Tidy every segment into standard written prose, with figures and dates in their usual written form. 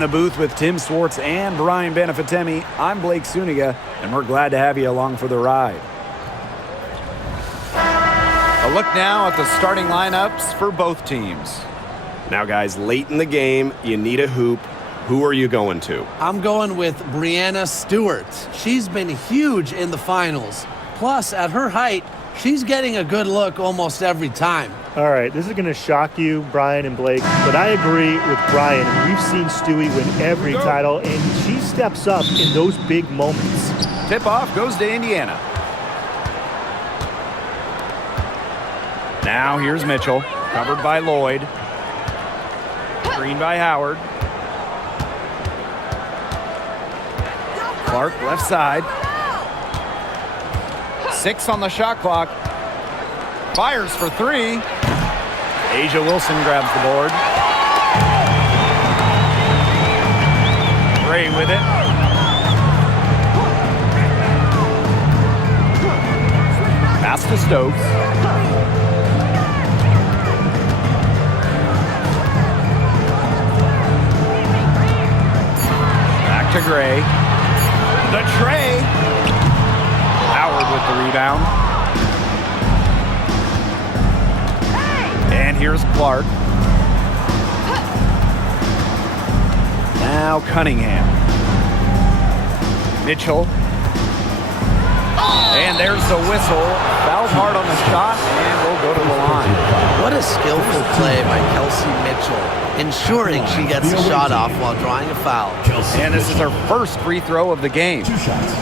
In the booth with Tim Swartz and Brian Benefitemi, I'm Blake Suniga, and we're glad to have you along for the ride. A look now at the starting lineups for both teams. Now, guys, late in the game, you need a hoop. Who are you going to? I'm going with Brianna Stewart. She's been huge in the finals. Plus, at her height, she's getting a good look almost every time. All right, this is going to shock you, Brian and Blake, but I agree with Brian. We've seen Stewie win every title, and she steps up in those big moments. Tip-off goes to Indiana. Now here's Mitchell, covered by Lloyd. Screen by Howard. Clark left side. 6 on the shot clock. Fires for 3. Asia Wilson grabs the board. Gray with it. Pass to Stokes. Back to Gray. The tray. Howard with the rebound. And here's Clark. Now Cunningham. Mitchell. And there's the whistle. Fouled hard on the shot, and we'll go to the line. What a skillful play by Kelsey Mitchell, ensuring she gets the shot off while drawing a foul. And this is her first free throw of the game. 2 shots.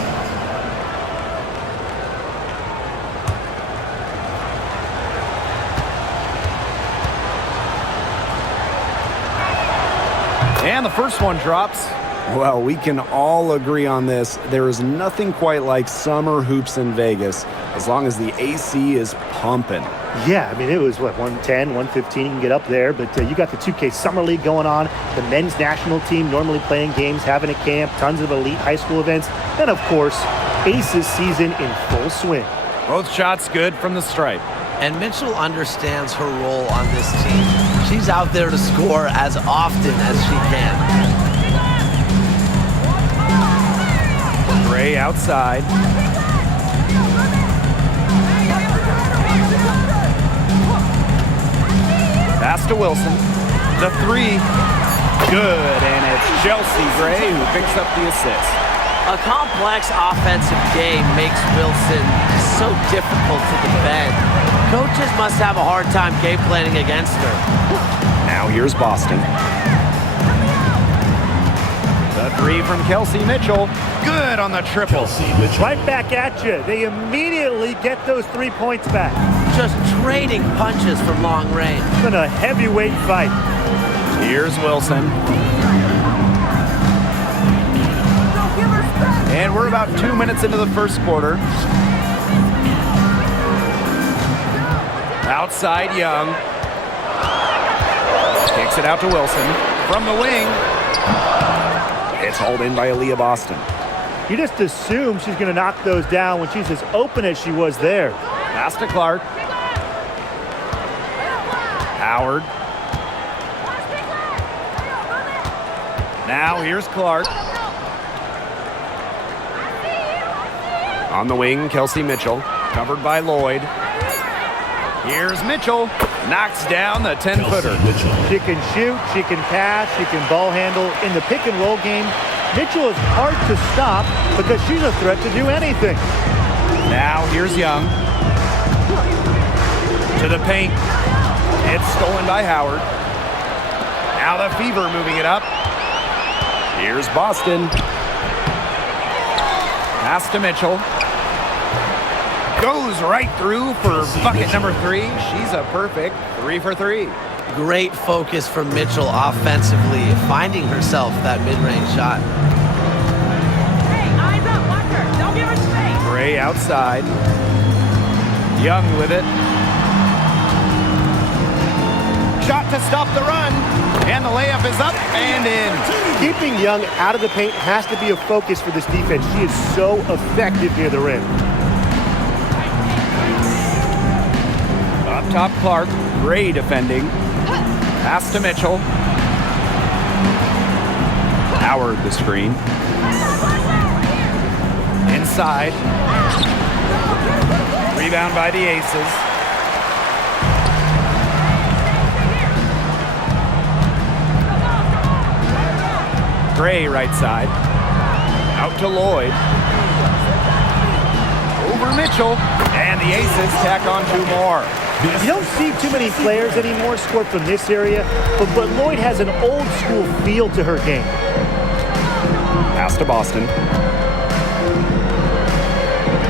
And the first one drops. Well, we can all agree on this. There is nothing quite like summer hoops in Vegas, as long as the AC is pumping. Yeah, I mean, it was, 110, 115, you can get up there, but you got the 2K Summer League going on, the men's national team normally playing games, having a camp, tons of elite high school events, and, of course, Aces season in full swing. Both shots good from the stripe. And Mitchell understands her role on this team. She's out there to score as often as she can. Gray outside. Pass to Wilson. The 3. Good, and it's Chelsea Gray who picks up the assist. A complex offensive game makes Wilson so difficult to defend. Coaches must have a hard time game planning against her. Now here's Boston. The 3 from Kelsey Mitchell. Good on the triple. Right back at you. They immediately get those 3 points back. Just trading punches from long range. It's been a heavyweight fight. Here's Wilson. And we're about 2 minutes into the first quarter. Outside Young. Kicks it out to Wilson. From the wing. It's hauled in by Aaliyah Boston. You just assume she's going to knock those down when she's as open as she was there. Pass to Clark. Howard. Now here's Clark. On the wing, Kelsey Mitchell. Covered by Lloyd. Here's Mitchell. Knocks down the 10-footer. She can shoot, she can pass, she can ball handle. In the pick and roll game, Mitchell is hard to stop because she's a threat to do anything. Now here's Young. To the paint. It's stolen by Howard. Now the Fever moving it up. Here's Boston. Pass to Mitchell. Goes right through for bucket number 3. She's a perfect 3 for 3. Great focus from Mitchell offensively, finding herself that mid-range shot. Hey, eyes up, watch her. Don't give her space. Gray outside. Young with it. Shot to stop the run. And the layup is up and in. Keeping Young out of the paint has to be a focus for this defense. She is so effective near the rim. Up top, Clark. Gray defending. Pass to Mitchell. Howard the screen. Inside. Rebound by the Aces. Gray right side. Out to Lloyd. Over Mitchell. And the Aces tack on 2 more. You don't see too many players anymore score from this area, but Lloyd has an old school feel to her game. Pass to Boston.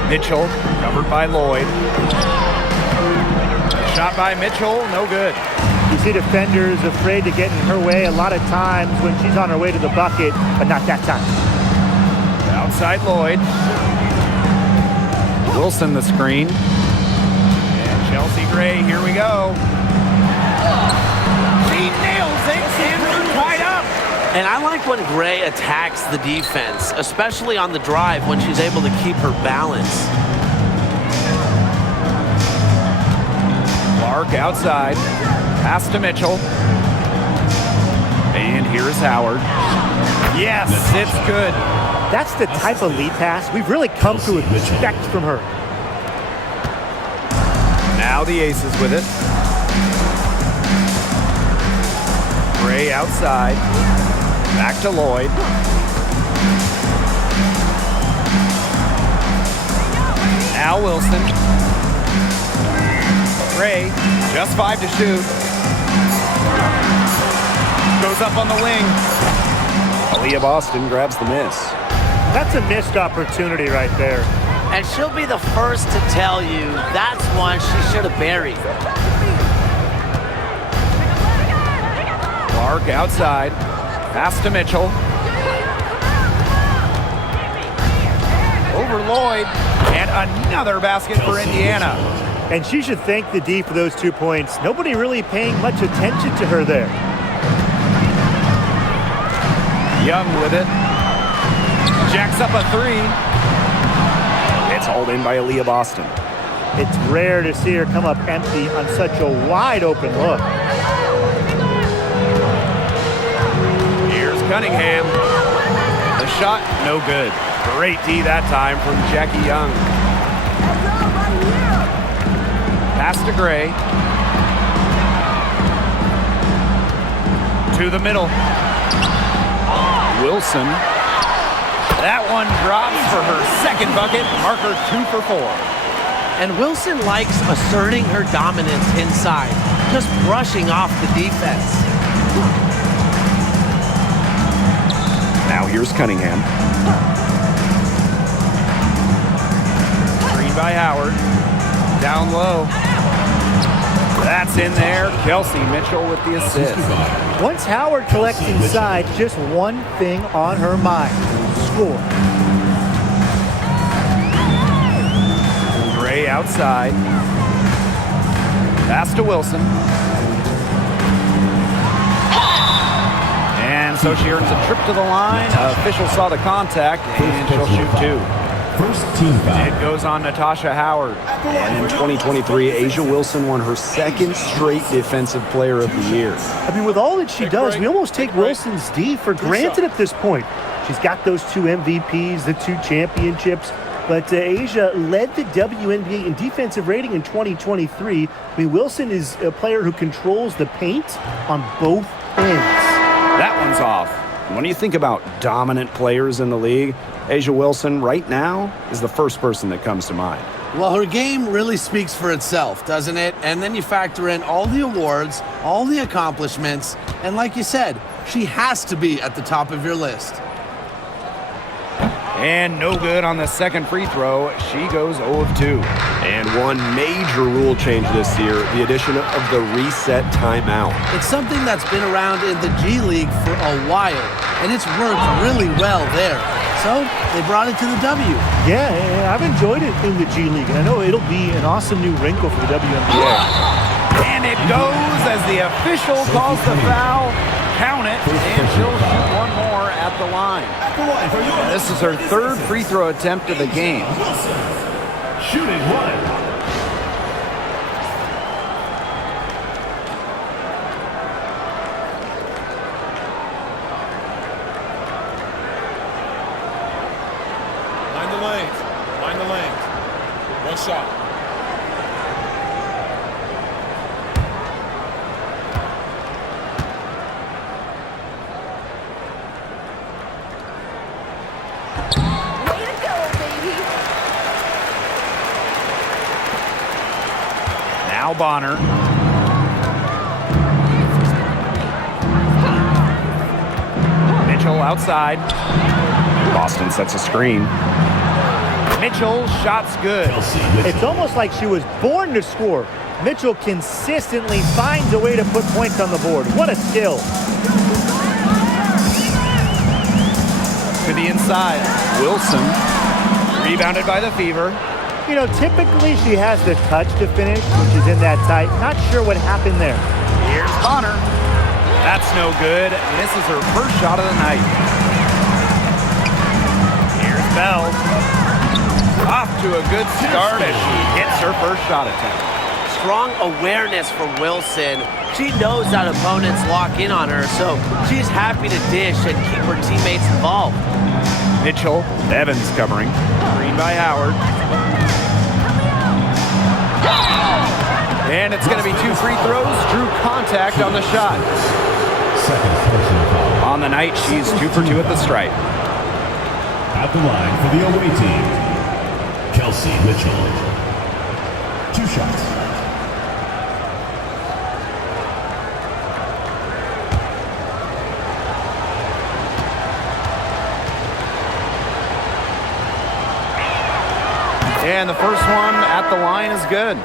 Mitchell, covered by Lloyd. Shot by Mitchell, no good. You see defenders afraid to get in her way a lot of times when she's on her way to the bucket, but not that time. Outside Lloyd. Wilson the screen. And Chelsea Gray, here we go. She nails it, and we're tied up. And I like when Gray attacks the defense, especially on the drive when she's able to keep her balance. Clark outside. Pass to Mitchell. And here is Howard. Yes, it's good. That's the type of lead pass we've really come to expect from her. Now the Aces with it. Gray outside. Back to Lloyd. Now Wilson. Gray, just 5 to shoot. Goes up on the wing. Aaliyah Boston grabs the miss. That's a missed opportunity right there. And she'll be the first to tell you that's one she should have buried. Clark outside. Pass to Mitchell. Over Lloyd. And another basket for Indiana. And she should thank the D for those 2 points. Nobody really paying much attention to her there. Young with it. Jacks up a 3. It's hauled in by Aaliyah Boston. It's rare to see her come up empty on such a wide open look. Here's Cunningham. The shot, no good. Great D that time from Jackie Young. Pass to Gray. To the middle. Wilson. That one drops for her second bucket. Marker 2 for 4. And Wilson likes asserting her dominance inside, just brushing off the defense. Now here's Cunningham. Screen by Howard. Down low. That's in there. Kelsey Mitchell with the assist. Once Howard collects inside, just one thing on her mind. Score. Gray outside. Pass to Wilson. And so she earns a trip to the line. Official saw the contact, and she'll shoot 2. First team foul. It goes on Natasha Howard. And in 2023, Asia Wilson won her second straight Defensive Player of the Year. I mean, with all that she does, we almost take Wilson's D for granted at this point. She's got those 2 MVPs, the 2 championships, but Asia led the WNBA in defensive rating in 2023. I mean, Wilson is a player who controls the paint on both ends. That one's off. When you think about dominant players in the league, Asia Wilson right now is the first person that comes to mind. Well, her game really speaks for itself, doesn't it? And then you factor in all the awards, all the accomplishments, and like you said, she has to be at the top of your list. And no good on the second free throw. She goes 0 of 2. And one major rule change this year, the addition of the reset timeout. It's something that's been around in the G League for a while, and it's worked really well there. So they brought it to the W. Yeah, I've enjoyed it in the G League, and I know it'll be an awesome new wrinkle for the WNBA. And it goes as the official calls the foul. Count it, and she'll shoot one more at the line. This is her third free throw attempt of the game. Shooting 1. Find the lanes. Find the lanes. One shot. Way to go, baby. Now Bonner. Mitchell outside. Boston sets a screen. Mitchell, shot's good. It's almost like she was born to score. Mitchell consistently finds a way to put points on the board. What a skill. To the inside. Wilson. Rebounded by the Fever. You know, typically she has the touch to finish, which is in that tight. Not sure what happened there. Here's Bonner. That's no good. Misses her first shot of the night. Here's Bell. Off to a good start as she hits her first shot attempt. Strong awareness from Wilson. She knows that opponents lock in on her, so she's happy to dish and keep her teammates involved. Mitchell, Evans covering. Green by Howard. And it's going to be 2 free throws. Drew contact on the shot. Second personal foul. On the night, she's 2 for 2 at the stripe. At the line for the away team, Kelsey Mitchell. 2 shots. And the first one at the line is good.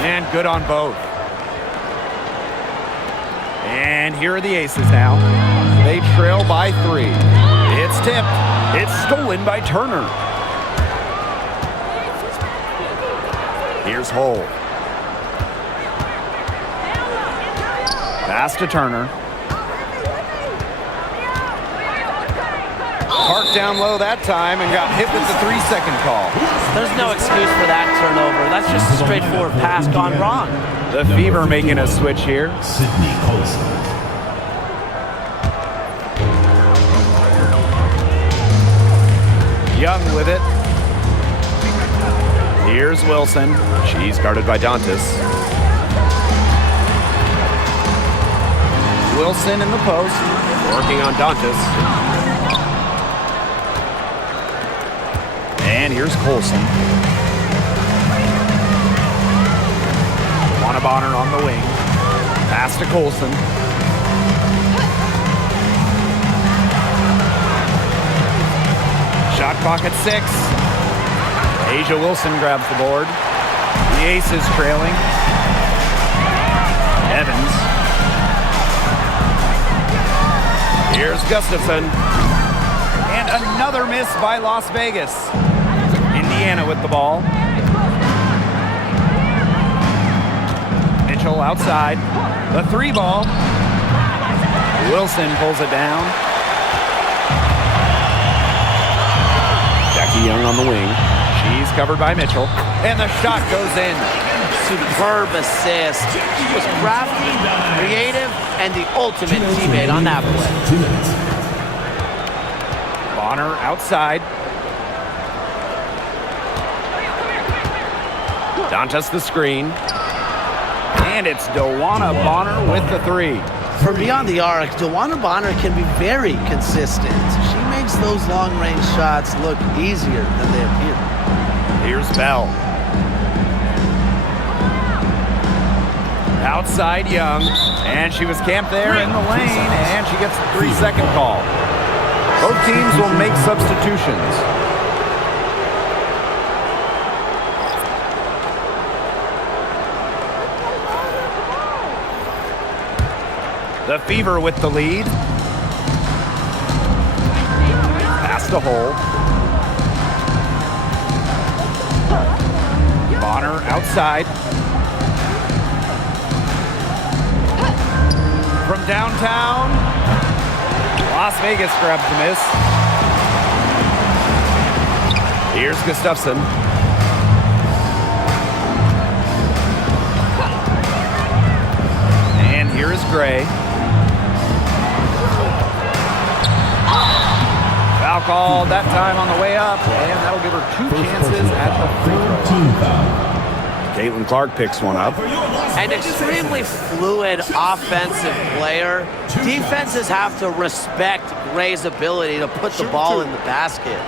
And good on both. And here are the aces now. They trail by 3. It's tipped. It's stolen by Turner. Here's Hull. Pass to Turner. Parked down low that time and got hit with the 3-second call. There's no excuse for that turnover. That's just a straightforward pass gone wrong. The Fever making a switch here. Sydney Colson. Young with it. Here's Wilson. She's guarded by Dantas. Wilson in the post, working on Dantas. And here's Colson. Bonner on the wing. Pass to Colson. Shot clock at 6. Asia Wilson grabs the board. The Aces trailing. Evans. Here's Gustafson. And another miss by Las Vegas. Indiana with the ball. Mitchell outside. The 3 ball. Wilson pulls it down. Jackie Young on the wing. She's covered by Mitchell. And the shot goes in. Superb assist. She was crafty, creative, and the ultimate teammate on that play. 2 minutes. Bonner outside. Dantas the screen. And it's DeWanna Bonner with the 3. From beyond the arc, DeWanna Bonner can be very consistent. She makes those long-range shots look easier than they appear. Here's Bell. Outside Young. And she was camped there in the lane. And she gets the 3-second call. Both teams will make substitutions. The Fever with the lead. Pass to Hull. Bonner outside. From downtown. Las Vegas grabs the miss. Here's Gustafson. And here is Gray. Foul called that time on the way up, and that'll give her 2 chances at the free throw. Caitlin picks one up. An extremely fluid offensive player. Defenses have to respect Gray's ability to put the ball in the basket.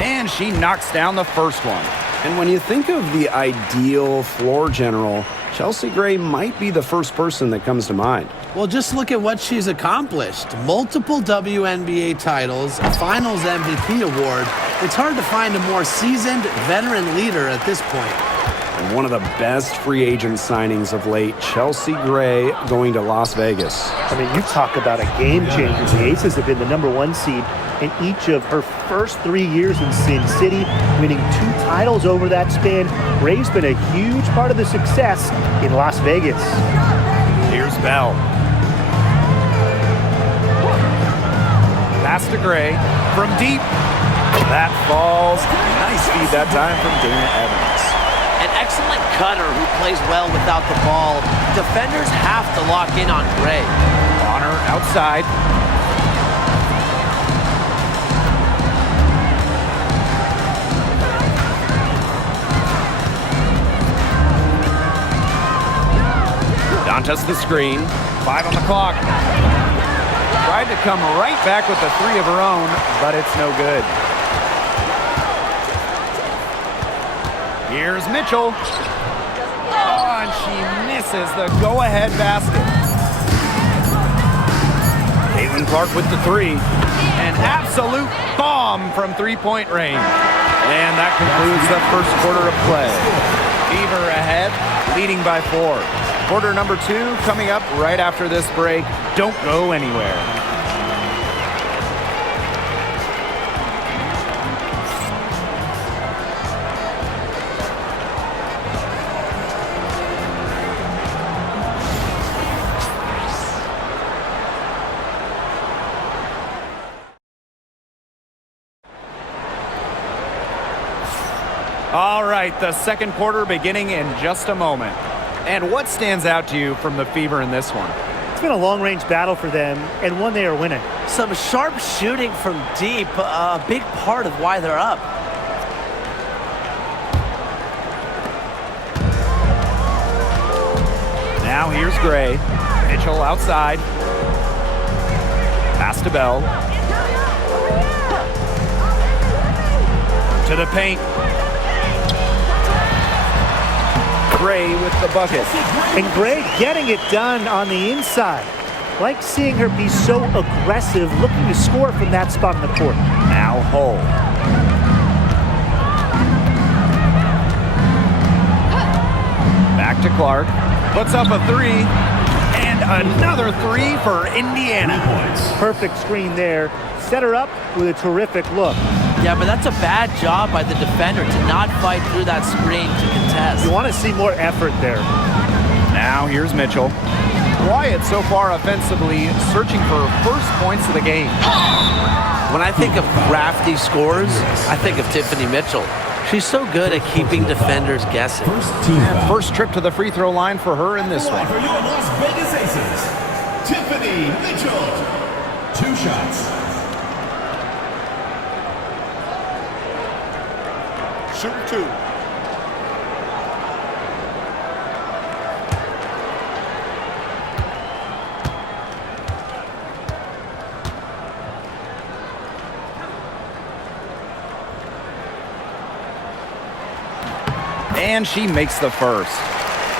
And she knocks down the first one. And when you think of the ideal floor general, Chelsea Gray might be the first person that comes to mind. Well, just look at what she's accomplished. Multiple WNBA titles, a Finals MVP award. It's hard to find a more seasoned veteran leader at this point. And one of the best free agent signings of late, Chelsea Gray going to Las Vegas. I mean, you talk about a game changer. The Aces have been the #1 seed in each of her first 3 years in Sin City, winning 2 titles over that span. Gray's been a huge part of the success in Las Vegas. Here's Bell. Pass to Gray from deep. That falls. Nice feed that time from Dana Evans. An excellent cutter who plays well without the ball. Defenders have to lock in on Gray. Bonner outside. Dantas the screen. 5 on the clock. Tried to come right back with a 3 of her own, but it's no good. Here's Mitchell. Oh, and she misses the go-ahead basket. Caitlin Clark with the 3. An absolute bomb from three-point range. And that concludes the first quarter of play. Fever ahead, leading by 4. Quarter number 2 coming up right after this break. Don't go anywhere. All right, the second quarter beginning in just a moment. And what stands out to you from the Fever in this one? It's been a long-range battle for them, and one they are winning. Some sharp shooting from deep, a big part of why they're up. Now here's Gray. Mitchell outside. Pass to Bell. To the paint. Gray with the bucket. And Gray getting it done on the inside. Like seeing her be so aggressive, looking to score from that spot in the court. Now Hull. Back to Clark. Puts up a 3. And another 3 for Indiana. Perfect screen there. Set her up with a terrific look. Yeah, but that's a bad job by the defender to not fight through that screen to contest. You want to see more effort there. Now here's Mitchell. Quiet so far offensively, searching for first points of the game. When I think of crafty scores, I think of Tiffany Mitchell. She's so good at keeping defenders guessing. First trip to the free throw line for her in this one. For your Las Vegas Aces, Tiffany Mitchell. 2 shots. Shoot 2. And she makes the first.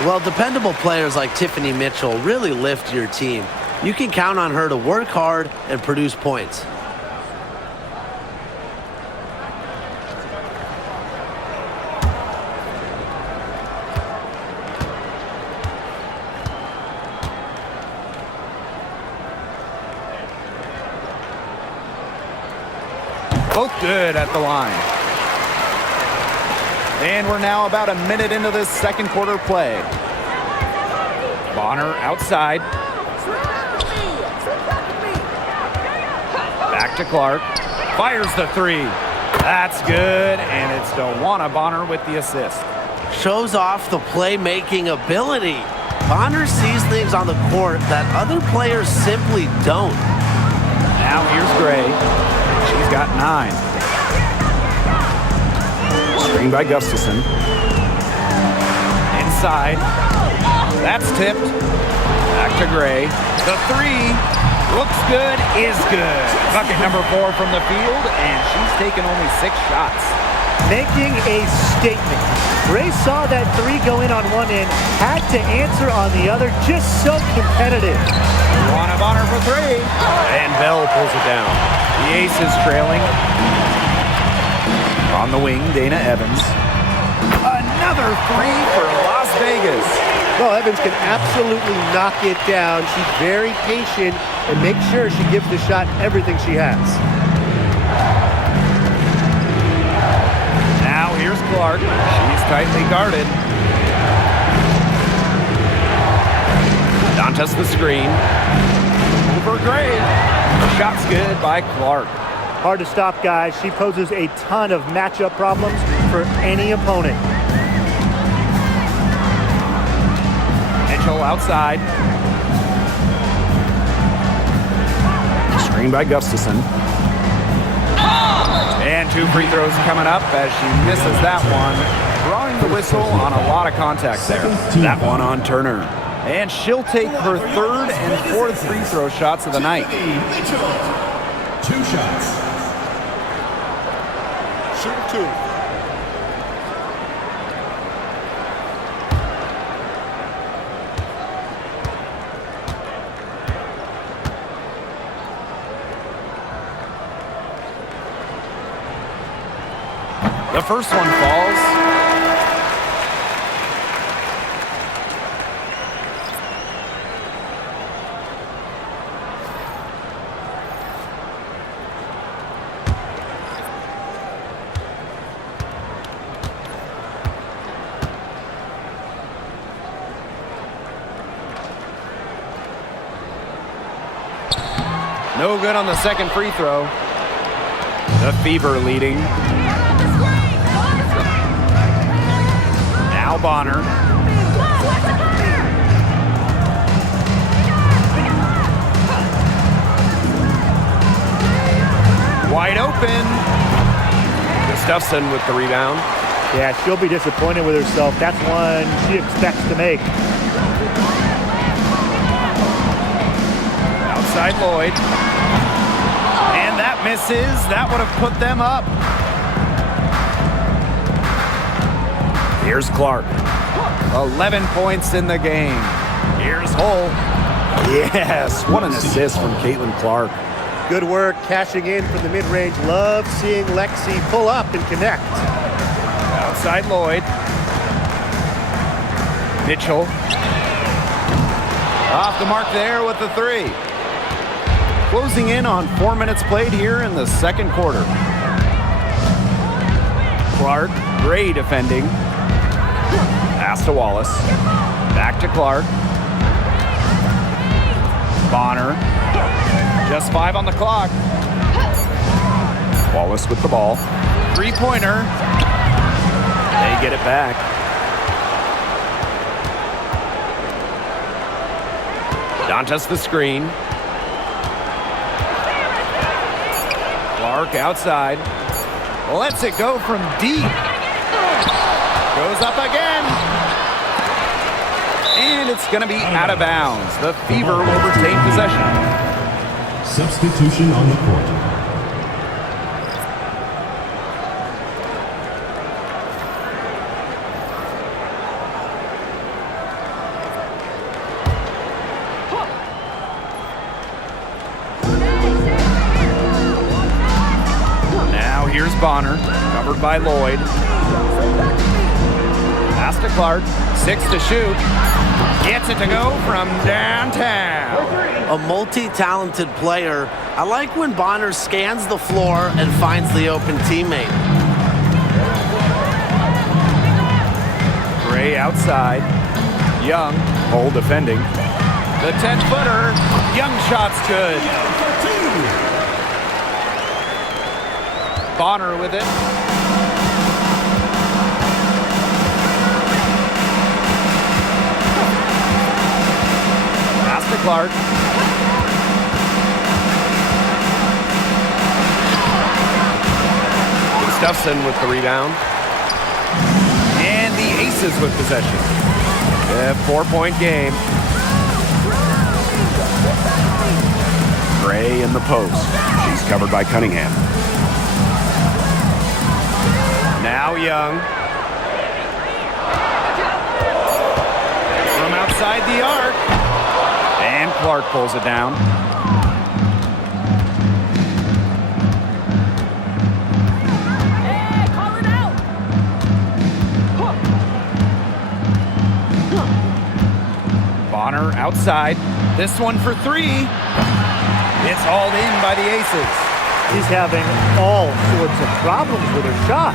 Well, dependable players like Tiffany Mitchell really lift your team. You can count on her to work hard and produce points. Both good at the line. And we're now about a minute into this second quarter play. Bonner outside. Back to Clark. Fires the three. That's good, and it's Dewana Bonner with the assist. Shows off the playmaking ability. Bonner sees things on the court that other players simply don't. Now here's Gray. She's got 9. Screen by Gustafson. Inside. That's tipped. Back to Gray. The three looks good, is good. Bucket number 4 from the field, and she's taken only 6 shots. Making a statement. Gray saw that three go in on one end, had to answer on the other, just so competitive. Dewana Bonner for 3. And Bell pulls it down. The Ace is trailing. On the wing, Dana Evans. Another 3 for Las Vegas. Well, Evans can absolutely knock it down. She's very patient and makes sure she gives the shot everything she has. Now here's Clark. She's tightly guarded. Dantas the screen. Over Gray. Shot's good by Clark. Hard to stop, guys. She poses a ton of matchup problems for any opponent. Mitchell outside. Screen by Gustafson. And 2 free throws coming up as she misses that one. Drawing the whistle on a lot of contact there. That one on Turner. And she'll take her 3rd and 4th free throw shots of the night. 2 shots. Shoot 2. The first one falls. No good on the second free throw. The Fever leading. Now Bonner. Wide open. Gustafson with the rebound. Yeah, she'll be disappointed with herself. That's one she expects to make. Outside Lloyd. And that misses. That would have put them up. Here's Clark. 11 points in the game. Here's Hull. Yes, what an assist from Caitlin Clark. Good work cashing in from the mid-range. Love seeing Lexi pull up and connect. Outside Lloyd. Mitchell. Off the mark there with the 3. Closing in on 4 minutes played here in the second quarter. Clark, Gray defending. Pass to Wallace. Back to Clark. Bonner. Just 5 on the clock. Wallace with the ball. 3-pointer. They get it back. Dantas the screen. Clark outside. Lets it go from deep. Goes up again. And it's going to be out of bounds. The Fever will retain possession. Substitution on the court. Now here's Bonner, covered by Lloyd. Pass to Clark. 6 to shoot. Gets it to go from downtown. A multi-talented player. I like when Bonner scans the floor and finds the open teammate. Gray outside. Young, Hole defending. The 10-footer. Young shot's good. Bonner with it. Pass to Clark. Gustafson with the rebound. And the Aces with possession. A 4-point game. Gray in the post. She's covered by Cunningham. Now Young. From outside the arc. And Clark pulls it down. Hey, call it out. Bonner outside. This one for 3. It's hauled in by the Aces. She's having all sorts of problems with her shot.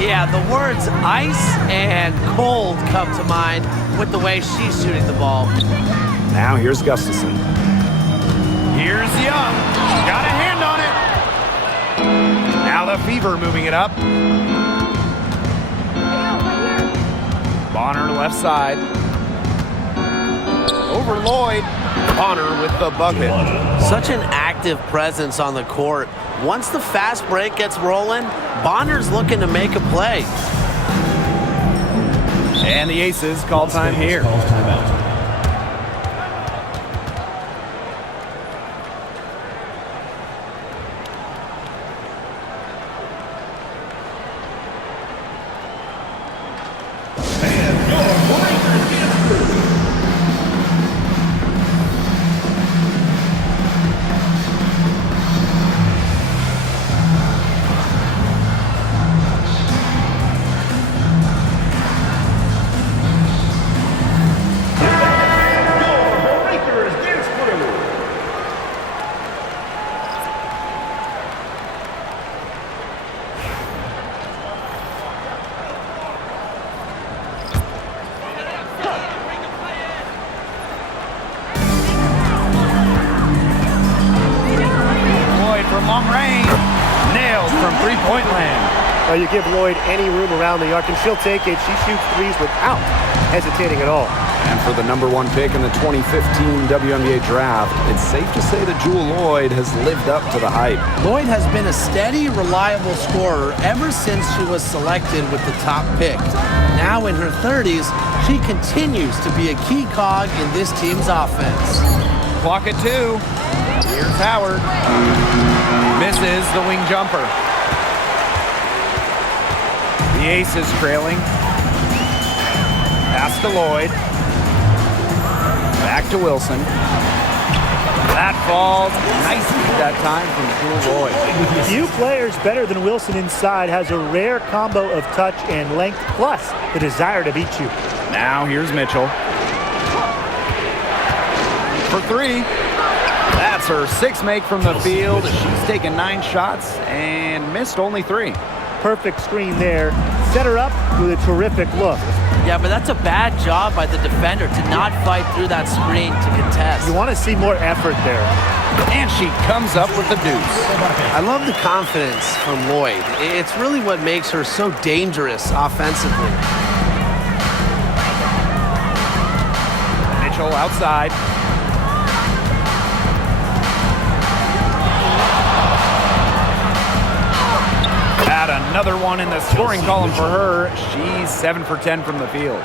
Yeah, the words ice and cold come to mind with the way she's shooting the ball. Now here's Gustafson. Here's Young. Got a hand on it. Now the Fever moving it up. Bonner left side. Over Lloyd. Bonner with the bucket. Such an active presence on the court. Once the fast break gets rolling, Bonner's looking to make a play. And the Aces call time here. Calls timeout. From long range. Nailed from three-point land. Well, you give Lloyd any room around the arc, and she'll take it. She shoots threes without hesitating at all. And for the #1 pick in the 2015 WNBA draft, it's safe to say that Jewel Lloyd has lived up to the hype. Lloyd has been a steady, reliable scorer ever since she was selected with the top pick. Now in her 30s, she continues to be a key cog in this team's offense. Clock at 2. Here's Howard. Misses the wing jumper. The Aces trailing. Pass to Lloyd. Back to Wilson. That falls nicely that time from Jewel Lloyd. Few players better than Wilson inside, has a rare combo of touch and length, plus the desire to beat you. Now here's Mitchell. For 3. That's her 6th make from the field. She's taken 9 shots and missed only 3. Perfect screen there. Set her up with a terrific look. Yeah, but that's a bad job by the defender to not fight through that screen to contest. You want to see more effort there. And she comes up with the deuce. I love the confidence from Lloyd. It's really what makes her so dangerous offensively. Mitchell outside. Add another one in the scoring column for her. She's 7 for 10 from the field.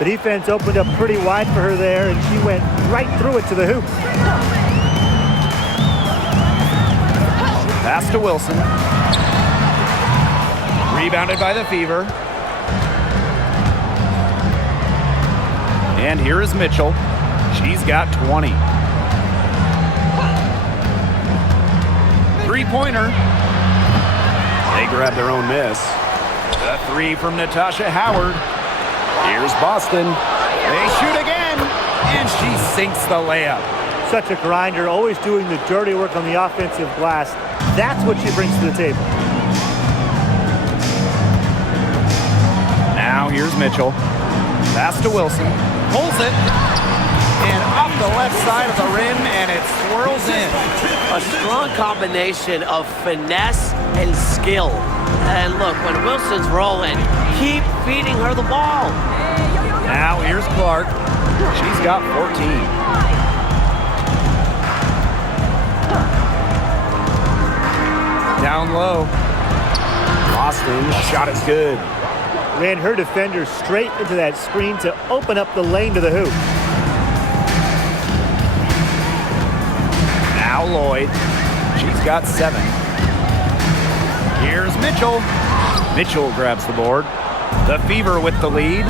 The defense opened up pretty wide for her there, and she went right through it to the hoop. Pass to Wilson. Rebounded by the Fever. And here is Mitchell. She's got 20. Three-pointer. They grab their own miss. The 3 from Natasha Howard. Here's Boston. They shoot again, and she sinks the layup. Such a grinder, always doing the dirty work on the offensive glass. That's what she brings to the table. Now here's Mitchell. Pass to Wilson. Pulls it. And off the left side of the rim, and it swirls in. A strong combination of finesse and skill. And look, when Wilson's rolling, keep feeding her the ball. Now here's Clark. She's got 14. Down low. Boston's shot is good. Ran her defender straight into that screen to open up the lane to the hoop. Now Lloyd. She's got 7. Here's Mitchell. Mitchell grabs the board. The Fever with the lead.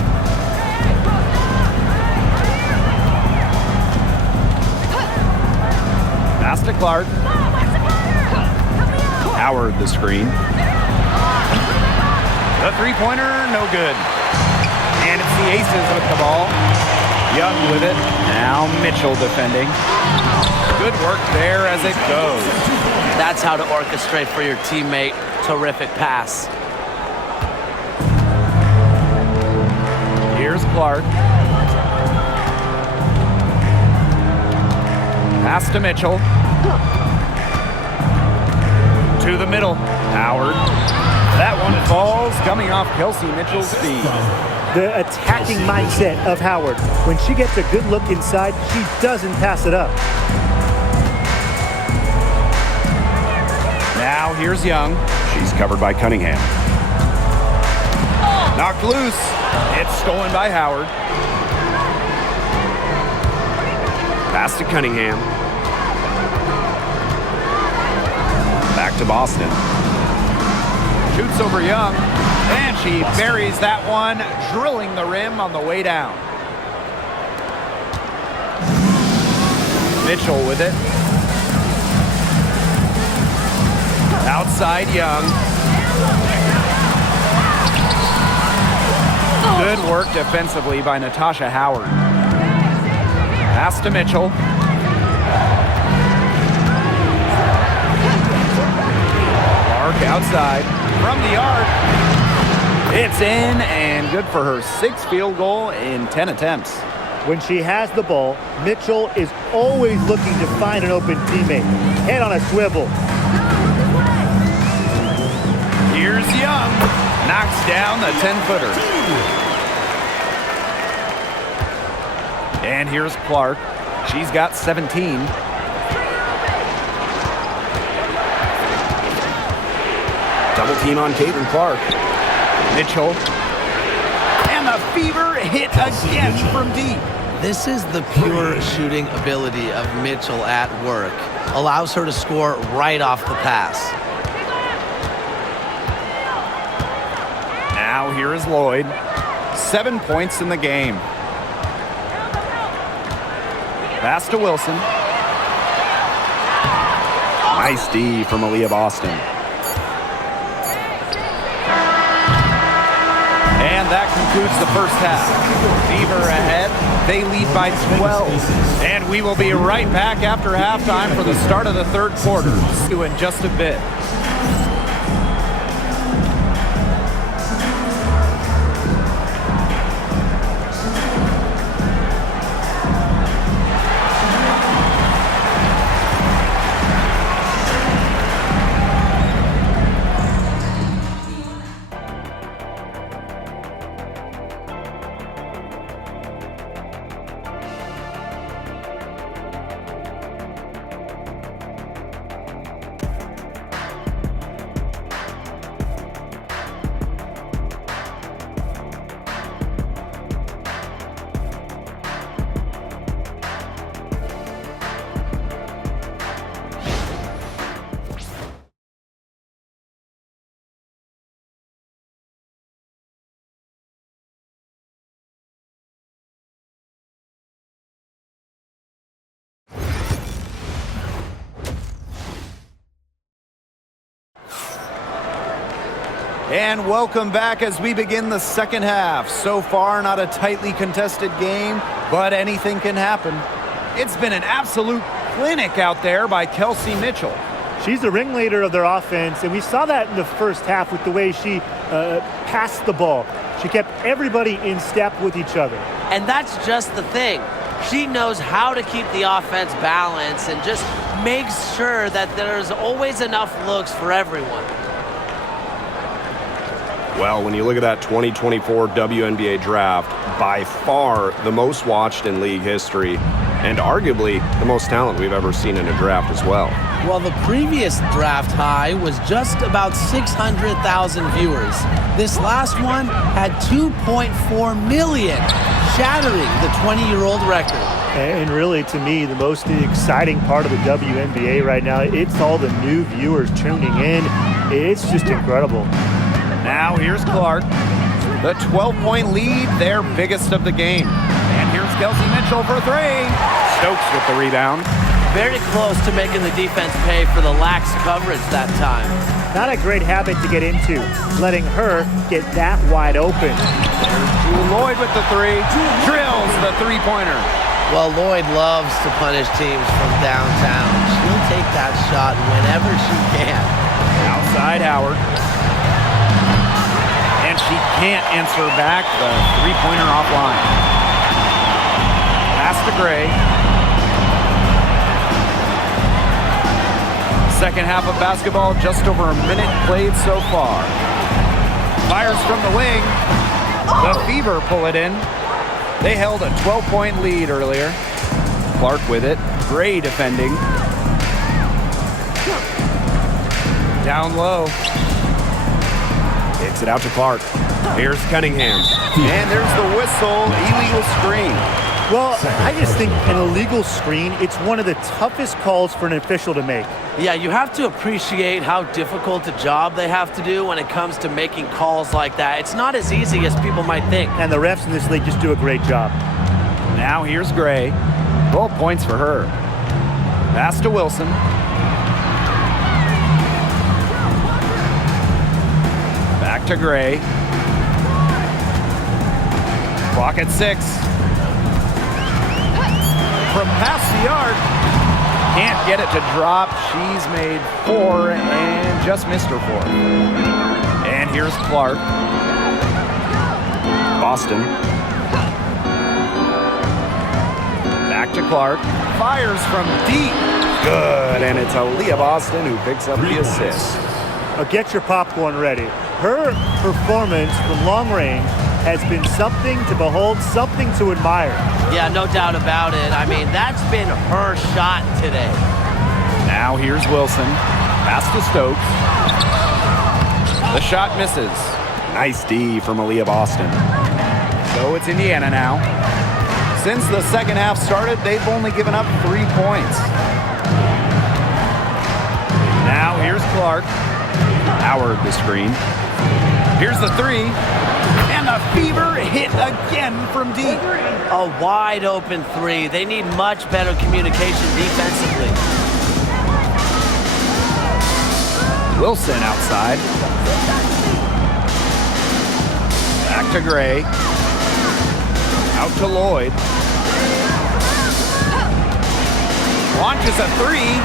Pass to Clark. Howard the screen. The three-pointer, no good. And it's the Aces with the ball. Young with it. Now Mitchell defending. Good work there as it goes. That's how to orchestrate for your teammate. Terrific pass. Here's Clark. Pass to Mitchell. To the middle. Howard. That one falls, coming off Kelsey Mitchell's feet. The attacking mindset of Howard. When she gets a good look inside, she doesn't pass it up. Now here's Young. She's covered by Cunningham. Knocked loose. It's stolen by Howard. Pass to Cunningham. Back to Boston. Shoots over Young, and she buries that one, drilling the rim on the way down. Mitchell with it. Outside Young. Good work defensively by Natasha Howard. Pass to Mitchell. Clark outside. From the arc, it's in, and good for her 6th field goal in 10 attempts. When she has the ball, Mitchell is always looking to find an open teammate. Head on a swivel. Here's Young. Knocks down the 10-footer. And here's Clark. She's got 17. Double team on Clark. Mitchell. And the Fever hit again from deep. This is the pure shooting ability of Mitchell at work. Allows her to score right off the pass. Now here is Lloyd. 7 points in the game. Pass to Wilson. Nice D from Aaliyah Boston. And that concludes the first half. Fever ahead. They lead by 12. And we will be right back after halftime for the start of the third quarter. See you in just a bit. And welcome back as we begin the second half. So far, not a tightly contested game, but anything can happen. It's been an absolute clinic out there by Kelsey Mitchell. She's the ringleader of their offense, and we saw that in the first half with the way she passed the ball. She kept everybody in step with each other. And that's just the thing. She knows how to keep the offense balanced and just makes sure that there's always enough looks for everyone. Well, when you look at that 2024 WNBA draft, by far the most watched in league history, and arguably the most talent we've ever seen in a draft as well. Well, the previous draft high was just about 600,000 viewers. This last one had 2.4 million, shattering the 20-year-old record. And really, to me, the most exciting part of the WNBA right now, it's all the new viewers tuning in. It's just incredible. Now here's Clark. The 12-point lead, their biggest of the game. And here's Kelsey Mitchell for three. Stokes with the rebound. Very close to making the defense pay for the lax coverage that time. Not a great habit to get into, letting her get that wide open. There's Jewel Lloyd with the three. Drills the three-pointer. Well, Lloyd loves to punish teams from downtown. She'll take that shot whenever she can. Outside Howard. And she can't answer back the three-pointer offline. Pass to Gray. Second half of basketball, just over a minute played so far. Fires from the wing. The Fever pull it in. They held a 12-point lead earlier. Clark with it. Gray defending. Down low. Kicks it out to Clark. Here's Cunningham. And there's the whistle. Illegal screen. Well, I just think an illegal screen, it's one of the toughest calls for an official to make. Yeah, you have to appreciate how difficult a job they have to do when it comes to making calls like that. It's not as easy as people might think. And the refs in this league just do a great job. Now here's Gray. 12 points for her. Pass to Wilson. Back to Gray. Clock at 6. From past the arc. Can't get it to drop. She's made 4 and just missed her 4. And here's Clark. Boston. Back to Clark. Fires from deep. Good. And it's Aaliyah Boston who picks up the assist. Get your popcorn ready. Her performance from long range has been something to behold, something to admire. Yeah, no doubt about it. I mean, that's been her shot today. Now here's Wilson. Pass to Stokes. The shot misses. Nice D from Aaliyah Boston. So it's Indiana now. Since the second half started, they've only given up 3 points. Now here's Clark. Howard the screen. Here's the three. And the Fever hit again from deep. A wide open three. They need much better communication defensively. Wilson outside. Back to Gray. Out to Lloyd. Launches a three.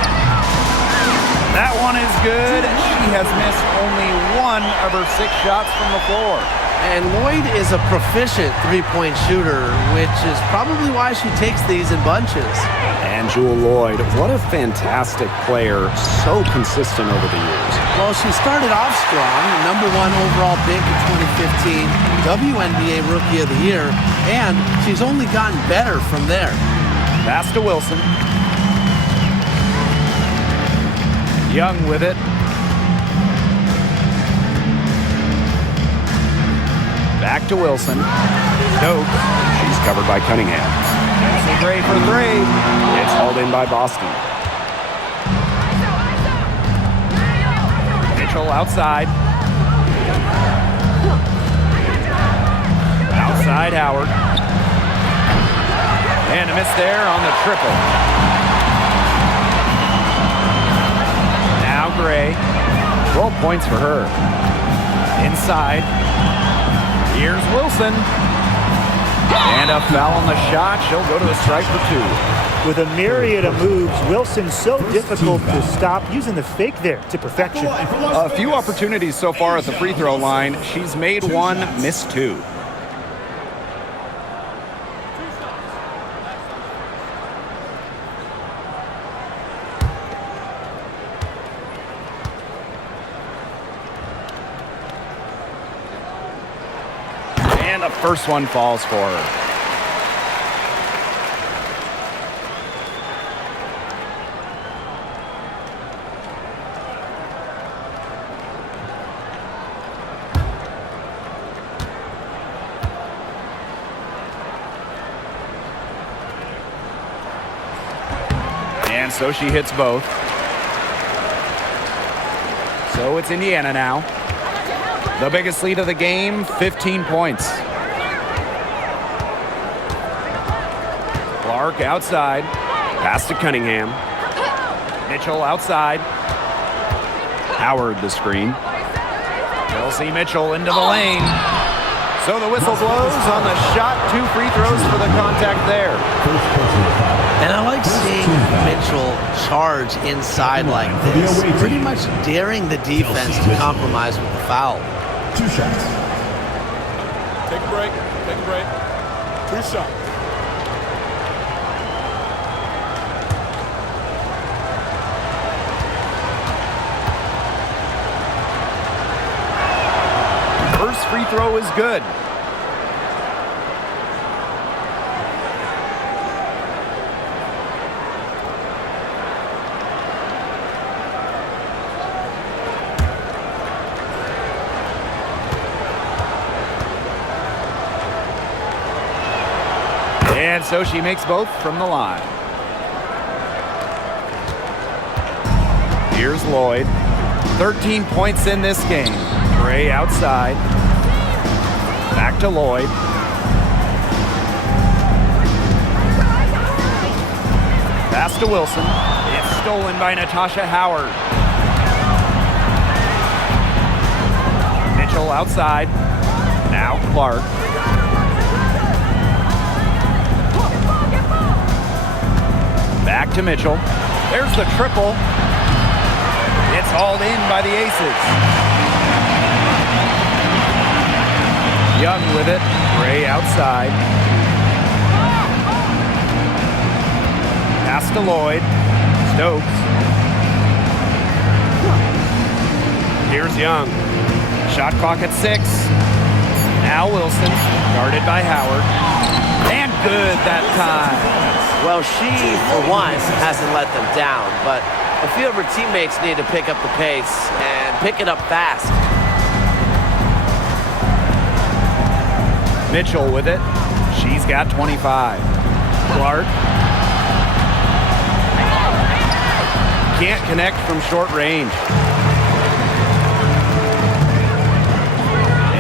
That one is good. She has missed only 1 of her 6 shots from the floor. And Lloyd is a proficient three-point shooter, which is probably why she takes these in bunches. And Jewel Lloyd, what a fantastic player, so consistent over the years. Well, she started off strong, number 1 overall pick in 2015, WNBA Rookie of the Year, and she's only gotten better from there. Pass to Wilson. Young with it. Back to Wilson. Stokes. She's covered by Cunningham. Gray for 3. It's hauled in by Boston. Mitchell outside. Outside Howard. And a miss there on the triple. Now Gray. 12 points for her. inside. Here's Wilson. And a foul on the shot. She'll go to the strike for 2. With a myriad of moves, Wilson so difficult to stop, using the fake there to perfection. A few opportunities so far at the free throw line. She's made 1, missed 2. And the first one falls for her. And so she hits both. So it's Indiana now. The biggest lead of the game, 15 points. Clark outside. Pass to Cunningham. Mitchell outside. Howard the screen. Chelsea Mitchell into the lane. So the whistle blows on the shot. 2 free throws for the contact there. And I like seeing Mitchell charge inside like this, pretty much daring the defense to compromise with the foul. 2 shots. Take a break. Take a break. 2 shots. First free throw is good. And so she makes both from the line. Here's Lloyd. 13 points in this game. Gray outside. Back to Lloyd. Pass to Wilson. It's stolen by Natasha Howard. Mitchell outside. Now Clark. Back to Mitchell. There's the triple. It's hauled in by the Aces. Young with it. Gray outside. Pass to Lloyd. Stokes. Here's Young. Shot clock at 6. Now Wilson. Guarded by Howard. And good that time. Well, she, for one, hasn't let them down, but a few of her teammates need to pick up the pace and pick it up fast. Mitchell with it. She's got 25. Clark. Can't connect from short range.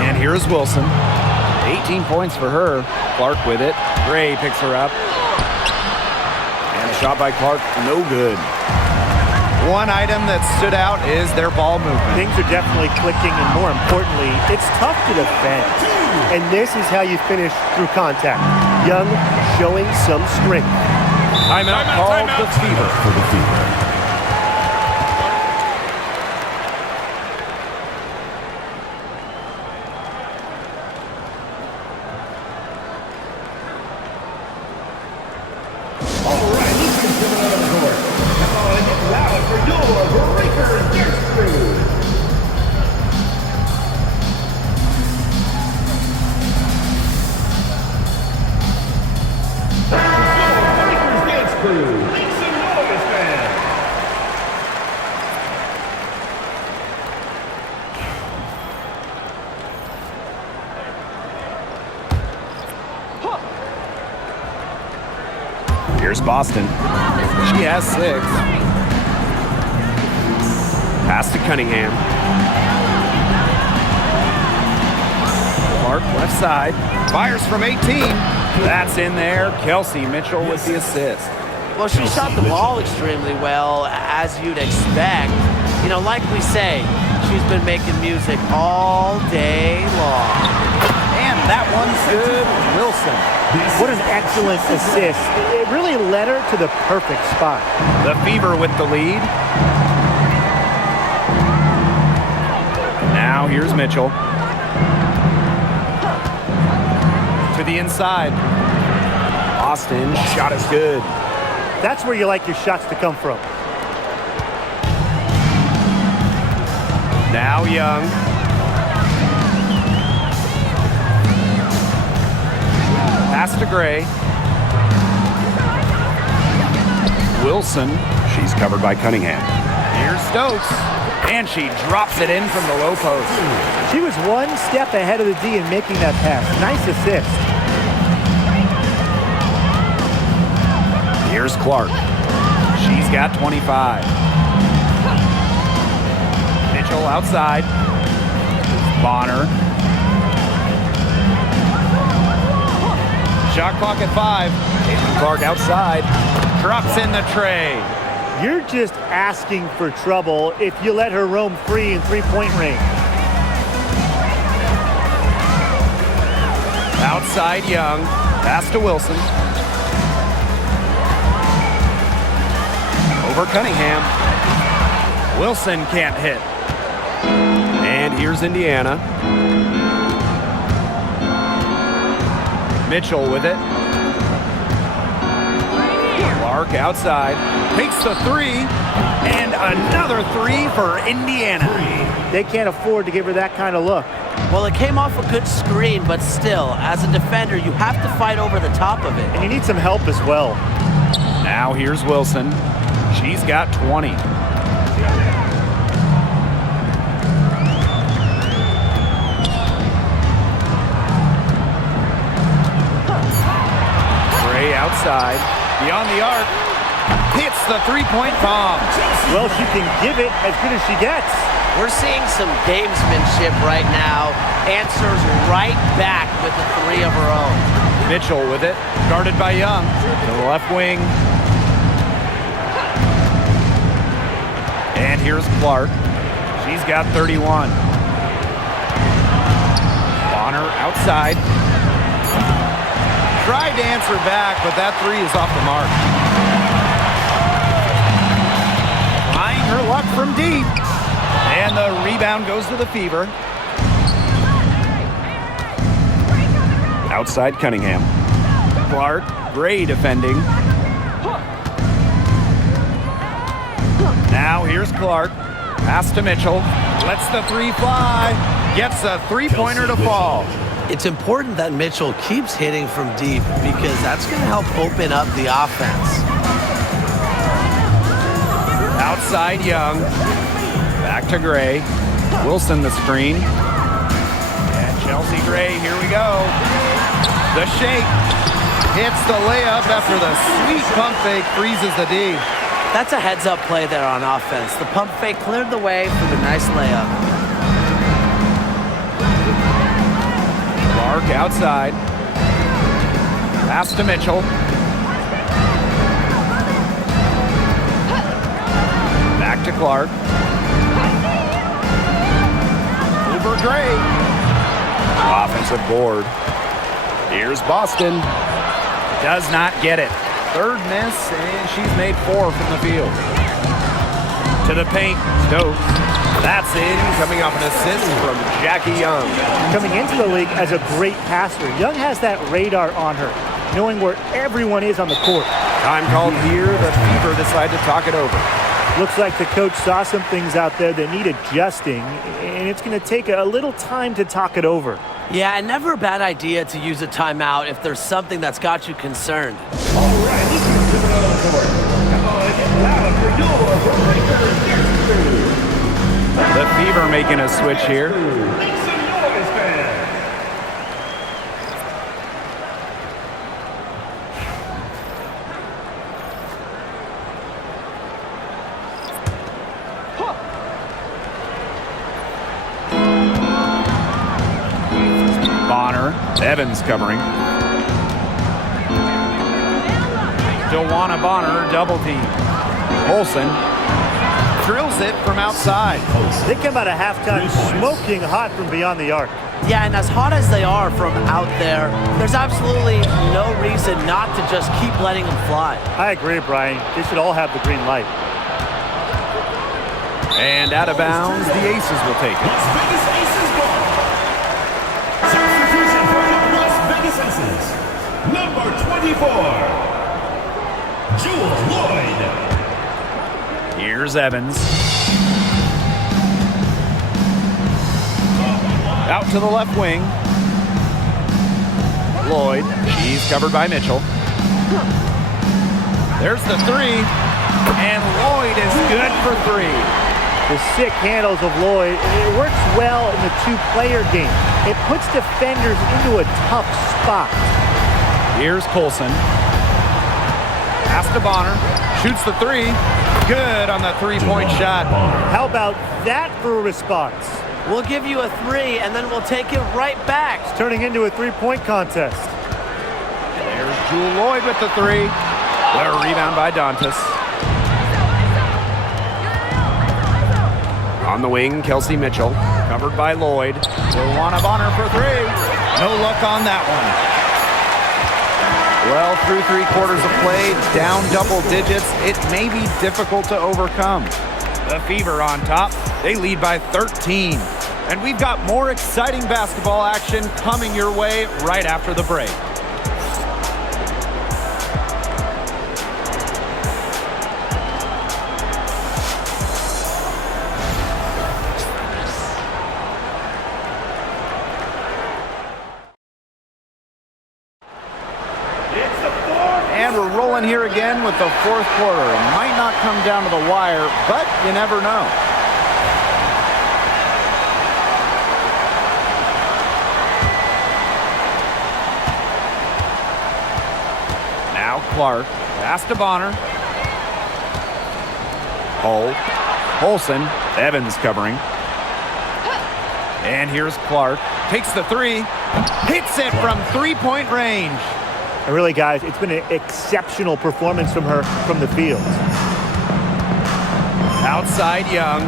And here's Wilson. 18 points for her. Clark with it. Gray picks her up. Shot by Clark, no good. One item that stood out is their ball movement. Things are definitely clicking, and more importantly, it's tough to defend. And this is how you finish through contact. Young showing some strength. Timeout called the Fever. For the Fever. Here's Boston. She has 6. Pass to Cunningham. Clark left side. Fires from 18. That's in there. Kelsey Mitchell with the assist. Well, she shot the ball extremely well, as you'd expect. You know, like we say, she she's been making music all day long. And that one's good, Wilson. What an excellent assist. It really led her to the perfect spot. The Fever with the lead. Now here's Mitchell. To the inside. Austin, shot is good. That's where you like your shots to come from. Now Young. Pass to Gray. Wilson. She's covered by Cunningham. Here's Stokes. And she drops it in from the low post. She was one step ahead of the D in making that pass. Nice assist. Here's Clark. She's got 25. Mitchell outside. Bonner. Shot clock at 5. Caitlin Clark outside. Drops in the tray. You're just asking for trouble if you let her roam free in three-point range. Outside Young. Pass to Wilson. Over Cunningham. Wilson can't hit. And here's Indiana. Mitchell with it. Clark outside. Takes the 3. And another 3 for Indiana. They can't afford to give her that kind of look. Well, it came off a good screen, but still, as a defender, you have to fight over the top of it. And you need some help as well. Now here's Wilson. She's got 20. Gray outside. Beyond the arc. Hits the three-point bomb. Well, she can give it as good as she gets. We're seeing some gamesmanship right now. Answers right back with the 3 of her own. Mitchell with it. Guarded by Young. To the left wing. And here's Clark. She's got 31. Bonner outside. Tried to answer back, but that 3 is off the mark. Trying her luck from deep. And the rebound goes to the Fever. Outside Cunningham. Clark, Gray defending. Now here's Clark. Pass to Mitchell. Lets the 3 fly. Gets a three-pointer to fall. It's important that Mitchell keeps hitting from deep because that's going to help open up the offense. Outside Young. Back to Gray. Wilson the screen. And Chelsea Gray, here we go. The shake. Hits the layup after the sweet pump fake freezes the D. That's a heads-up play there on offense. The pump fake cleared the way for the nice layup. Clark outside. Pass to Mitchell. Back to Clark. Over Gray. Offensive board. Here's Boston. Does not get it. Third miss, and she's made 4 from the field. To the paint, Stokes. That's in, coming off an assist from Jackie Young. Coming into the league as a great passer, Young has that radar on her, knowing where everyone is on the court. Time called here. The Fever decide to talk it over. Looks like the coach saw some things out there that need adjusting, and it's going to take a little time to talk it over. Yeah, and never a bad idea to use a timeout if there's something that's got you concerned. The Fever making a switch here. Bonner, Evans covering. Joanna Bonner double team. Olsen drills it from outside. They come out of halftime 3 points. smoking hot from beyond the arc. Yeah, and as hot as they are from out there, there's absolutely no reason not to just keep letting them fly. I agree, Brian. They should all have the green light. And out of bounds, the Aces will take it. Las Vegas Aces ball. Substitution for the Las Vegas Aces. Number 24, Jewel Lloyd. Here's Evans. Out to the left wing. Lloyd. She's covered by Mitchell. There's the three. And Lloyd is good for three. The sick handles of Lloyd, it works well in the two-player game. It puts defenders into a tough spot. Here's Colson. Pass to Bonner. Shoots the three. Good on the three-point shot. How about that for a response? We'll give you a three, and then we'll take it right back. It's turning into a three-point contest. There's Jewel Lloyd with the three. What a rebound by Dantas. On the wing, Kelsey Mitchell. Covered by Lloyd. Luana Bonner for three. No luck on that one. Well, through 3/4 of play, down double digits, it may be difficult to overcome. The Fever on top. They lead by 13. And we've got more exciting basketball action coming your way right after the break. And we're rolling here again with the fourth quarter. It might not come down to the wire, but you never know. Now Clark. Pass to Bonner. Olsen. Evans covering. And here's Clark. Takes the three. Hits it from three-point range. And really, guys, it's been an exceptional performance from her from the field. Outside Young.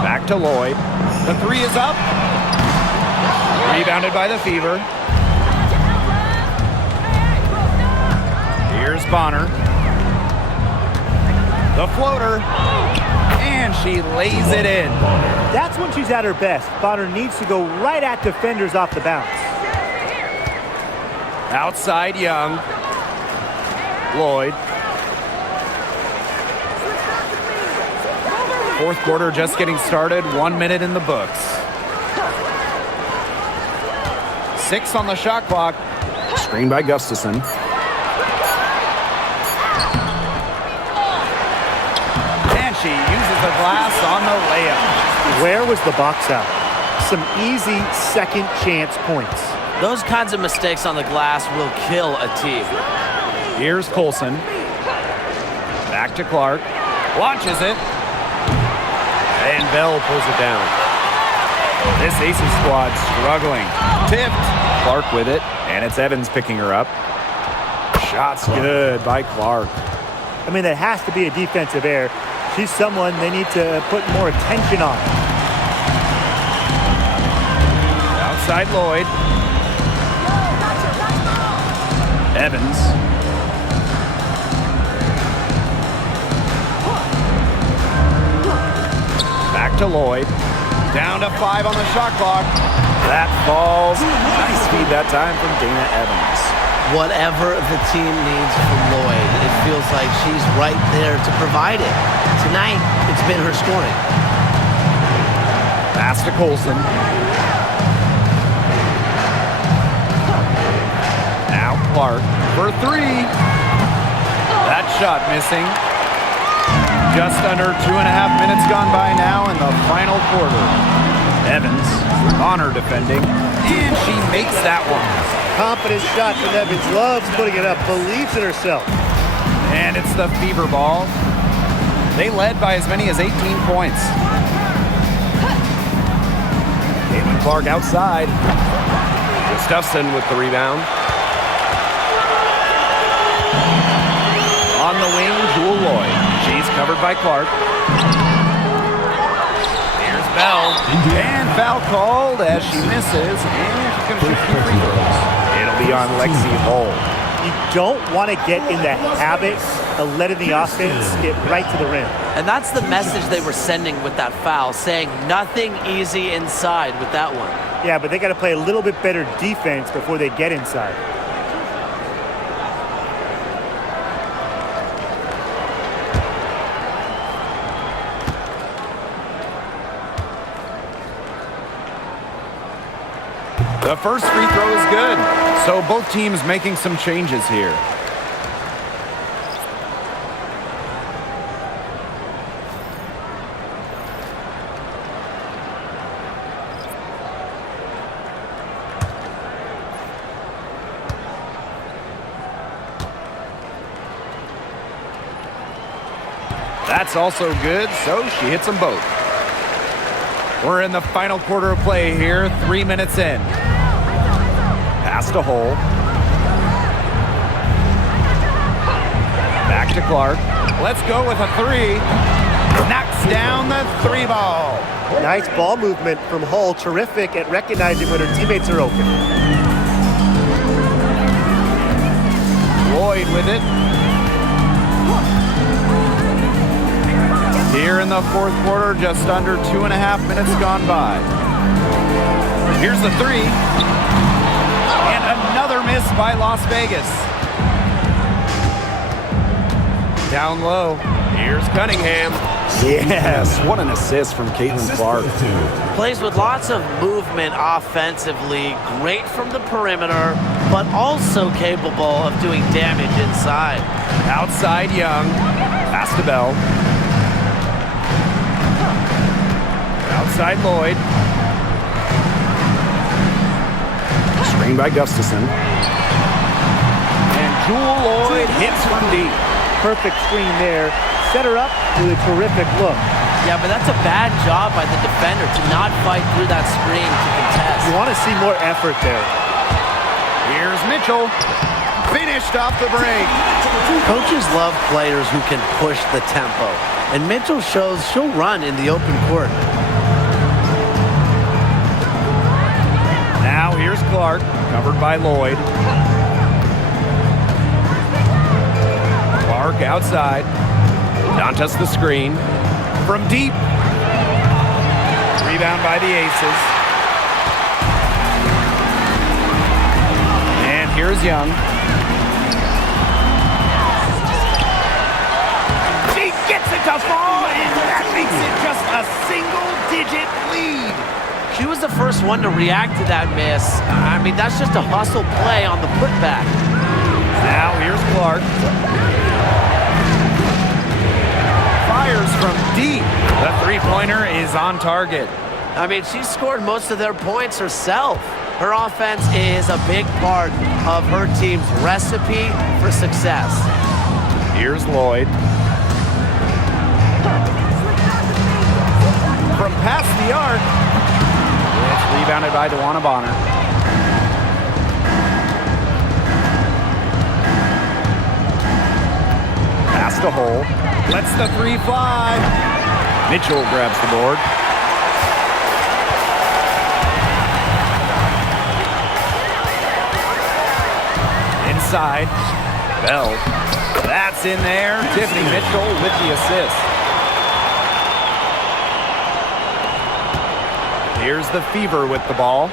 Back to Lloyd. The three is up. Rebounded by the Fever. Here's Bonner. The floater. And she lays it in. That's when she's at her best. Bonner needs to go right at defenders off the bounce. Outside Young. Lloyd. Fourth quarter just getting started. 1 minute in the books. 6 on the shot clock. Screen by Gustafson. And she uses the glass on the layup. Where was the box out? Some easy second chance points. Those kinds of mistakes on the glass will kill a team. Here's Colson. Back to Clark. Launches it. And Bell pulls it down. This Aces squad struggling. Tipped. Clark with it. And it's Evans picking her up. Shots good by Clark. I mean, that has to be a defensive error. She's someone they need to put more attention on. Outside Lloyd. Evans. Back to Lloyd. Down to 5 on the shot clock. That falls. Nice feed that time from Dana Evans. Whatever the team needs from Lloyd, it feels like she's right there to provide it. Tonight, it's been her scoring. Pass to Colson. Now Clark for three. That shot missing. Just under 2.5 minutes gone by now in the final quarter. Evans, Bonner defending, and she makes that one. Confident shot from Evans. Loves putting it up. Believes in herself. And it's the Fever ball. They led by as many as 18 points. Caitlin Clark outside. Gustafson with the rebound. On the wing, Jewel Lloyd. She's covered by Clark. Here's Bell. And foul called as she misses. And she's going to shoot 2 free throws. It'll be on Lexi Hull. You don't want to get in the habit of letting the offense get right to the rim. And that's the message they were sending with that foul, saying nothing easy inside with that one. Yeah, but they got to play a little bit better defense before they get inside. The first free throw is good. So both teams making some changes here. That's also good, so she hits them both. We're in the final quarter of play here, 3 minutes in. Pass to Hull. Back to Clark. Let's go with a 3. Knocks down the 3 ball. Nice ball movement from Hull. Terrific at recognizing when her teammates are open. Lloyd with it. Here in the fourth quarter, just under 2.5 minutes gone by. Here's the 3. And another miss by Las Vegas. Down low. Here's Cunningham. Yes, what an assist from Caitlin Clark. Plays with lots of movement offensively, great from the perimeter, but also capable of doing damage inside. Outside Young. Pass to Bell. Outside Lloyd. Screen by Gustafson. And Jewel Lloyd hits from deep. Perfect screen there. Set her up with a terrific look. Yeah, but that's a bad job by the defender to not fight through that screen to contest. You want to see more effort there. Here's Mitchell. Finished off the break. Coaches love players who can push the tempo. And Mitchell shows she'll run in the open court. Now here's Clark, covered by Lloyd. Clark outside. Dantas the screen. From deep. Rebound by the Aces. And here's Young. She gets it to fall, and that makes it just a single-digit lead. She was the first one to react to that miss. I mean, that's just a hustle play on the putback. Now here's Clark. Fires from deep. The three-pointer is on target. I mean, she scored most of their points herself. Her offense is a big part of her team's recipe for success. Here's Lloyd. From past the arc. It's rebounded by DeWanna Bonner. Pass to Hull. Lets the 3 fly. Mitchell grabs the board. Inside. Bell. That's in there. Tiffany Mitchell with the assist. Here's the Fever with the ball.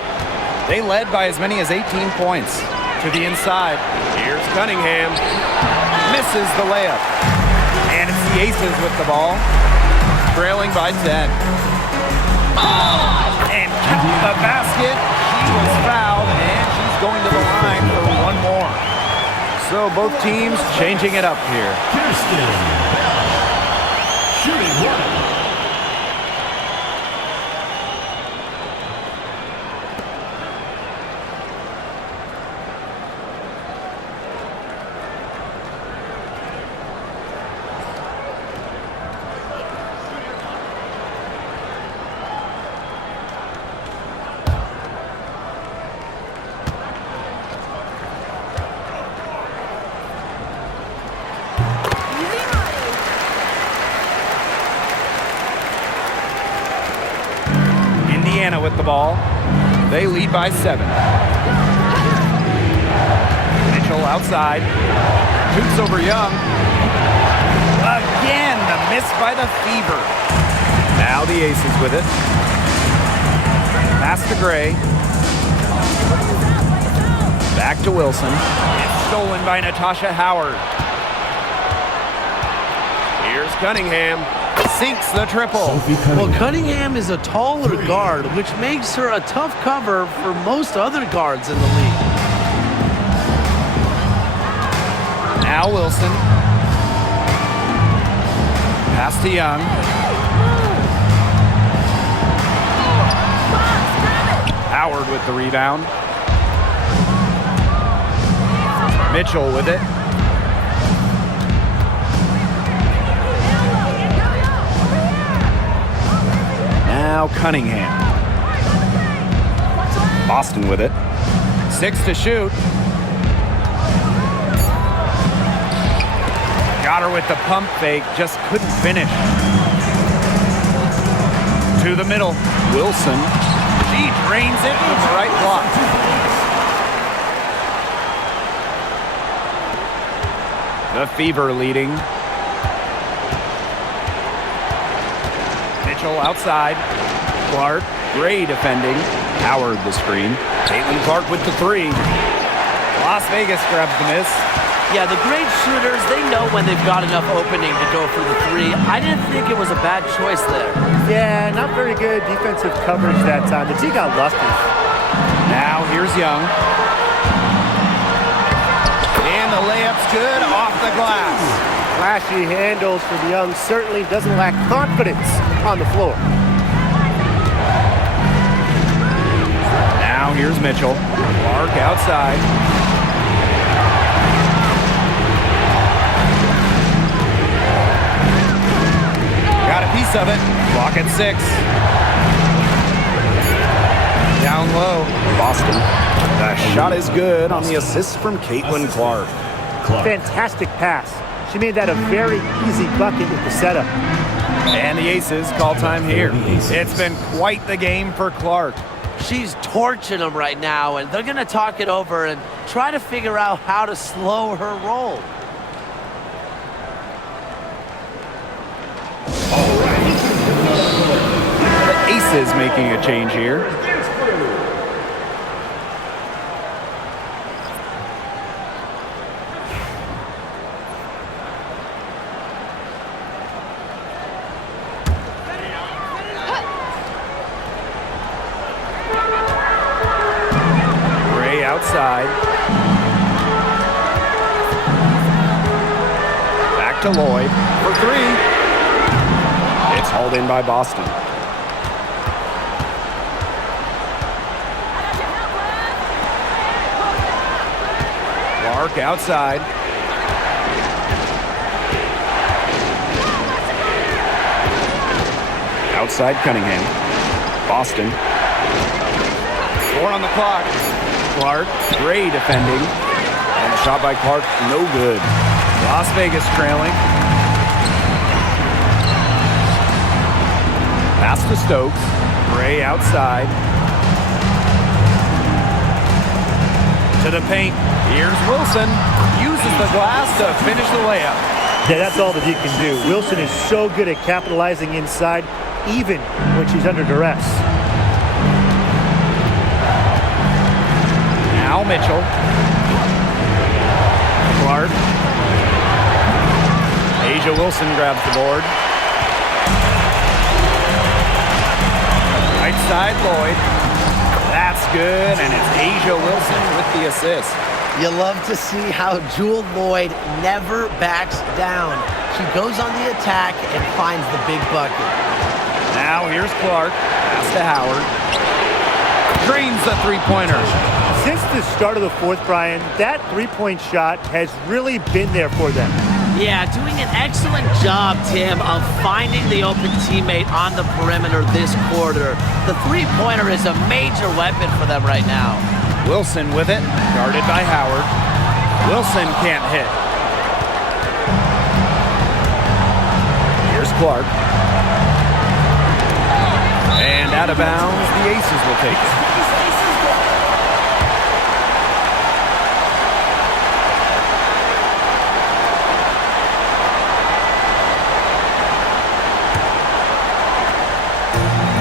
They led by as many as 18 points. To the inside. Here's Cunningham. Misses the layup. And it's the Aces with the ball. Trailing by 10. And count the basket. She was fouled, and she's going to the line for one more. So both teams changing it up here. Kirsten. Shooting one. Indiana with the ball. They lead by 7. Mitchell outside. Shoots over Young. Again, the miss by the Fever. Now the Aces with it. Pass to Gray. Back to Wilson. It's stolen by Natasha Howard. Here's Cunningham. Sinks the triple. Well, Cunningham is a taller guard, which makes her a tough cover for most other guards in the league. Now Wilson. Pass to Young. Howard with the rebound. Mitchell with it. Now Cunningham. Boston with it. 6 to shoot. Got her with the pump fake, just couldn't finish. To the middle, Wilson. She drains it from the right block. The Fever leading. Mitchell outside. Clark, Gray defending. Howard the screen. Caitlin Clark with the 3. Las Vegas grabs the miss. Yeah, the great shooters, they know when they've got enough opening to go for the 3. I didn't think it was a bad choice there. Yeah, not very good defensive coverage that time. The T got lucky. Now here's Young. And the layup's good off the glass. Flashy handles from Young, certainly doesn't lack confidence on the floor. Now here's Mitchell. Clark outside. Got a piece of it. Clock at 6. Down low. Boston. That shot is good on the assist from Caitlin Clark. Fantastic pass. She made that a very easy bucket with the setup. And the Aces call time here. It's been quite the game for Clark. She's torching them right now, and they're going to talk it over and try to figure out how to slow her roll. The Aces making a change here. Gray outside. Back to Lloyd for 3. It's hauled in by Boston. Clark outside. Outside Cunningham. Boston. 4 on the clock. Clark, Gray defending. And the shot by Clark, no good. Las Vegas trailing. Pass to Stokes. Gray outside. To the paint. Here's Wilson. Uses the glass to finish the layup. Yeah, that's all that he can do. Wilson is so good at capitalizing inside, even when she's under duress. Now Mitchell. Clark. Asia Wilson grabs the board. Right side, Lloyd. That's good, and it's Asia Wilson with the assist. You love to see how Jewel Lloyd never backs down. She goes on the attack and finds the big bucket. Now here's Clark. Pass to Howard. Drains the three-pointer. Since the start of the fourth, Brian, that three-point shot has really been there for them. Yeah, doing an excellent job, Tim, of finding the open teammate on the perimeter this quarter. The three-pointer is a major weapon for them right now. Wilson with it, guarded by Howard. Wilson can't hit. Here's Clark. And Out of bounds, the Aces will take it.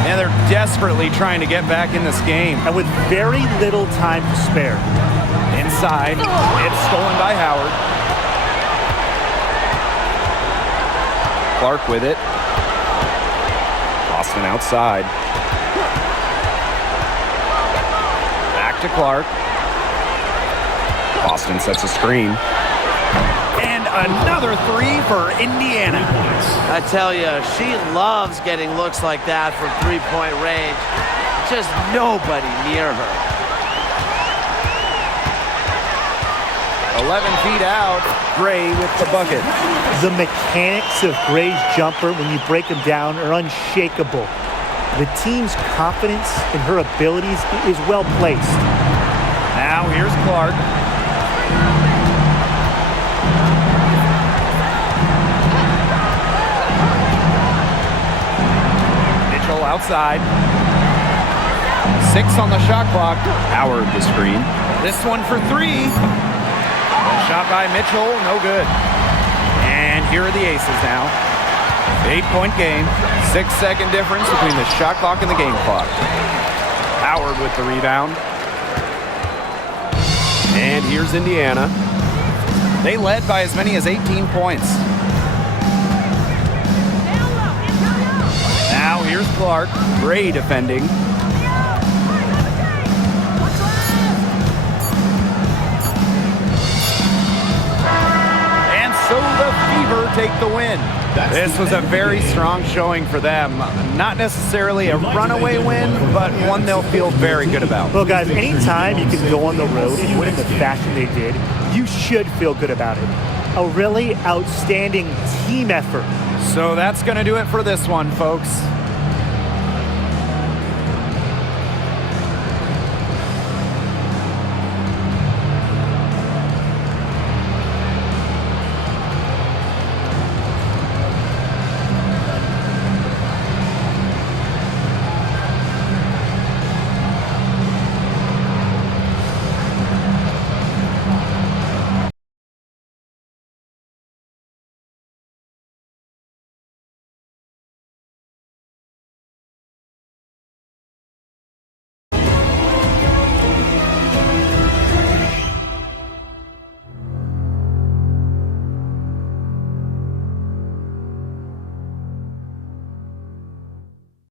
And they're desperately trying to get back in this game. And with very little time to spare. Inside, it's stolen by Howard. Clark with it. Boston outside. Back to Clark. Boston sets a screen. And another three for Indiana. I tell you, she loves getting looks like that from three-point range. Just nobody near her. 11 feet out, Gray with the bucket. The mechanics of Gray's jumper, when you break them down, are unshakable. The team's confidence in her abilities is well placed. Now here's Clark. Mitchell outside. 6 on the shot clock. Howard the screen. This one for 3. Shot by Mitchell, no good. And here are the Aces now. 8-point game. 6-second difference between the shot clock and the game clock. Howard with the rebound. And here's Indiana. They led by as many as 18 points. Now here's Clark. Gray defending. So the Fever take the win. This was a very strong showing for them. Not necessarily a runaway win, but one they'll feel very good about. Well, guys, anytime you can go on the road and win in the fashion they did, you should feel good about it. A really outstanding team effort. So that's going to do it for this one, folks.